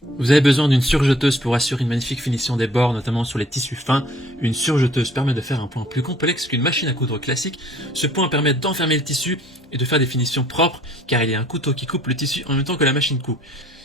Vous avez besoin d'une surjeteuse pour assurer une magnifique finition des bords, notamment sur les tissus fins. Une surjeteuse permet de faire un point plus complexe qu'une machine à coudre classique. Ce point permet d'enfermer le tissu et de faire des finitions propres, car il y a un couteau qui coupe le tissu en même temps que la machine coud.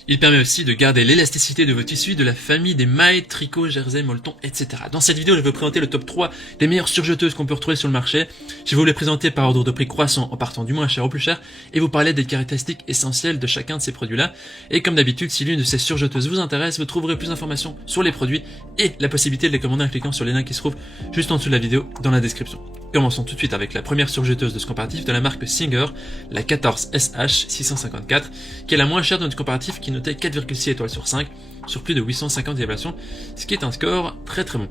Il permet aussi de garder l'élasticité de vos tissus de la famille des mailles, tricot, jersey, molleton, etc. Dans cette vidéo, je vais vous présenter le top 3 des meilleures surjeteuses qu'on peut retrouver sur le marché. Je vais vous les présenter par ordre de prix croissant en partant du moins cher au plus cher et vous parler des caractéristiques essentielles de chacun de ces produits-là. Et comme d'habitude, si l'une de ces surjeteuses vous intéresse, vous trouverez plus d'informations sur les produits et la possibilité de les commander en cliquant sur les liens qui se trouvent juste en dessous de la vidéo dans la description. Commençons tout de suite avec la première surjeteuse de ce comparatif de la marque Singer, la 14SH 654, qui est la moins chère de notre comparatif qui notait 4,6 étoiles sur 5 sur plus de 850 évaluations, ce qui est un score très bon.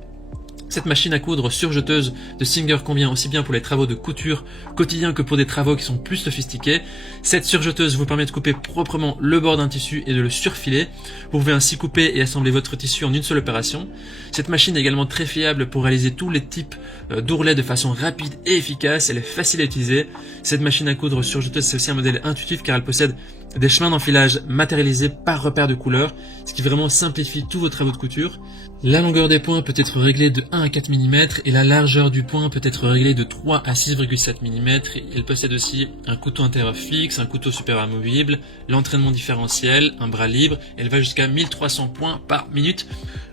Cette machine à coudre surjeteuse de Singer convient aussi bien pour les travaux de couture quotidiens que pour des travaux qui sont plus sophistiqués. Cette surjeteuse vous permet de couper proprement le bord d'un tissu et de le surfiler. Vous pouvez ainsi couper et assembler votre tissu en une seule opération. Cette machine est également très fiable pour réaliser tous les types d'ourlets de façon rapide et efficace. Elle est facile à utiliser. Cette machine à coudre surjeteuse, c'est aussi un modèle intuitif car elle possède des chemins d'enfilage matérialisés par repère de couleur, ce qui vraiment simplifie tous vos travaux de couture. La longueur des points peut être réglée de 1 à 4 mm et la largeur du point peut être réglée de 3 à 6,7 mm. Elle possède aussi un couteau intérieur fixe, un couteau supérieur amovible, l'entraînement différentiel, un bras libre. Elle va jusqu'à 1300 points par minute.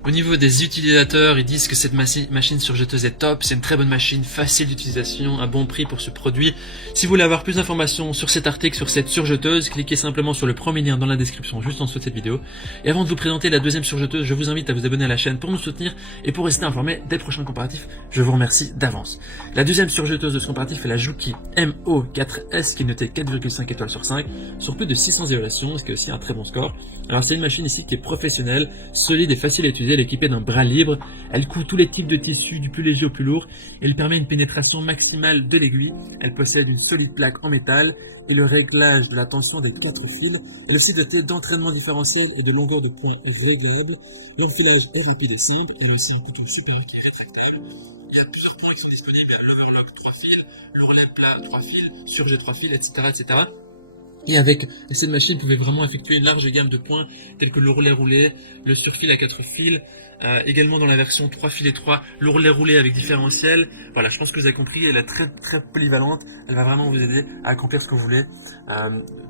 Au niveau des utilisateurs, ils disent que cette machine surjeteuse est top, c'est une très bonne machine, facile d'utilisation, un bon prix pour ce produit. Si vous voulez avoir plus d'informations sur cet article, sur cette surjeteuse, cliquez simplement sur le premier lien dans la description juste en dessous de cette vidéo. Et avant de vous présenter la deuxième surjeteuse, je vous invite à vous abonner à la chaîne pour nous soutenir et pour rester informé des prochains comparatifs. Je vous remercie d'avance. La deuxième surjeteuse de ce comparatif est la Juki MO4S qui est notée 4,5 étoiles sur 5 sur plus de 600 évaluations, ce qui est aussi un très bon score. Alors c'est une machine ici qui est professionnelle, solide et facile à utiliser. Elle est équipée d'un bras libre, elle coud tous les types de tissus du plus léger au plus lourd, elle permet une pénétration maximale de l'aiguille, elle possède une solide plaque en métal et le réglage de la tension des 4 fils, elle aussi dotée d'entraînement différentiel et de longueur de point réglables, l'enfilage est rapide et simple, elle a aussi un couteau supérieur qui est rétractable, il y a plusieurs points qui sont disponibles, l'overlock 3 fils, l'ourlet plat 3 fils, surjet 3 fils, etc. Et avec cette machine, vous pouvez vraiment effectuer une large gamme de points tels que l'ourlet roulé, le surfil à 4 fils, également dans la version 3 fils et 3, l'ourlet roulé avec différentiel. Voilà, je pense que vous avez compris, elle est très polyvalente, elle va vraiment vous aider à accomplir ce que vous voulez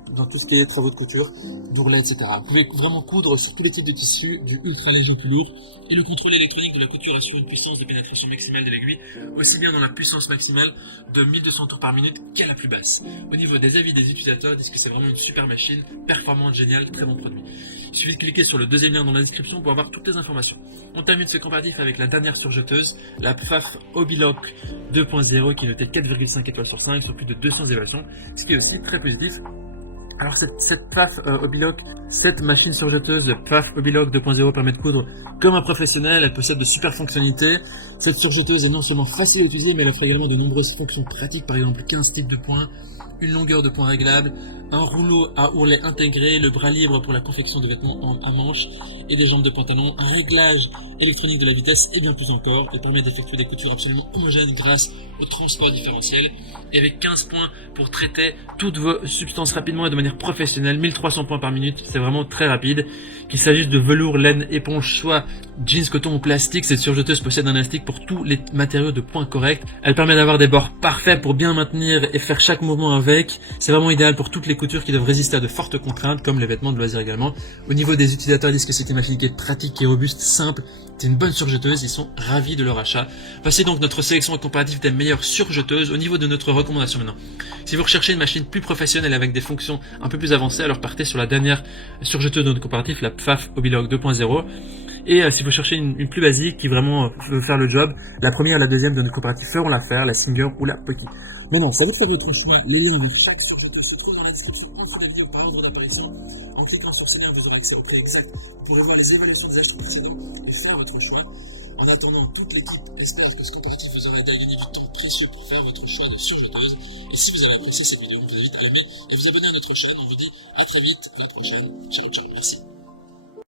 dans tout ce qui est travaux de couture, d'ourlet, etc. Vous pouvez vraiment coudre sur tous les types de tissus, du ultra léger au plus lourd, et le contrôle électronique de la couture assure une puissance de pénétration maximale de l'aiguille, aussi bien dans la puissance maximale de 1200 tours par minute qu'à la plus basse. Au niveau des avis des utilisateurs, ils disent que c'est vraiment une super machine, performante, géniale, très bon produit. Il suffit de cliquer sur le deuxième lien dans la description pour avoir toutes les informations. On termine ce comparatif avec la dernière surjeteuse, la Pfaff Hobbylock 2.0 qui est notée 4,5 étoiles sur 5 sur plus de 200 évaluations, ce qui est aussi très positif. Alors cette Pfaff Hobbylock, cette machine surjeteuse, la Pfaff Hobbylock 2.0 permet de coudre comme un professionnel, elle possède de super fonctionnalités. Cette surjeteuse est non seulement facile à utiliser, mais elle offre également de nombreuses fonctions pratiques, par exemple 15 types de points, une longueur de point réglable, un rouleau à ourlet intégré, le bras libre pour la confection de vêtements à manches et des jambes de pantalon, un réglage électronique de la vitesse et bien plus encore. Elle permet d'effectuer des coutures absolument homogènes grâce au transport différentiel et avec 15 points pour traiter toutes vos substances rapidement et de manière professionnelle, 1300 points par minute, c'est vraiment très rapide. Qu'il s'agisse de velours, laine, éponge, soie, jeans, coton ou plastique, cette surjeteuse possède un élastique pour tous les matériaux de points corrects. Elle permet d'avoir des bords parfaits pour bien maintenir et faire chaque mouvement avec. C'est vraiment idéal pour toutes les coutures qui doivent résister à de fortes contraintes, comme les vêtements de loisirs également. Au niveau des utilisateurs, ils disent que c'est une machine qui est pratique et robuste, simple. C'est une bonne surjeteuse, ils sont ravis de leur achat. Voici donc notre sélection comparative des meilleures surjeteuses. Au niveau de notre recommandation maintenant, si vous recherchez une machine plus professionnelle avec des fonctions un peu plus avancées, alors partez sur la dernière surjeteuse de notre comparatif, la Pfaff Hobbylock 2.0. Et si vous cherchez une plus basique qui vraiment veut faire le job, la première et la deuxième de notre comparatif feront l'affaire, la Singer ou la Petit. Maintenant, ça vous faire votre choix. Les liens de chaque surjeteuse se trouvent dans la description en dessous de la vidéo par ordre d'apparition. En cliquant sur Singer, vous aurez accès au prix exact pour revoir les évaluations des achats précédents et faire votre choix. En attendant, toute l'équipe espère que ce comparatif vous en aide à gagner du temps précieux pour faire votre choix de surjeteuse. Et si vous avez apprécié cette vidéo, je vous invite à l'aimer et vous abonner à notre chaîne. On vous dit à très vite, à la prochaine. Ciao, ciao, merci.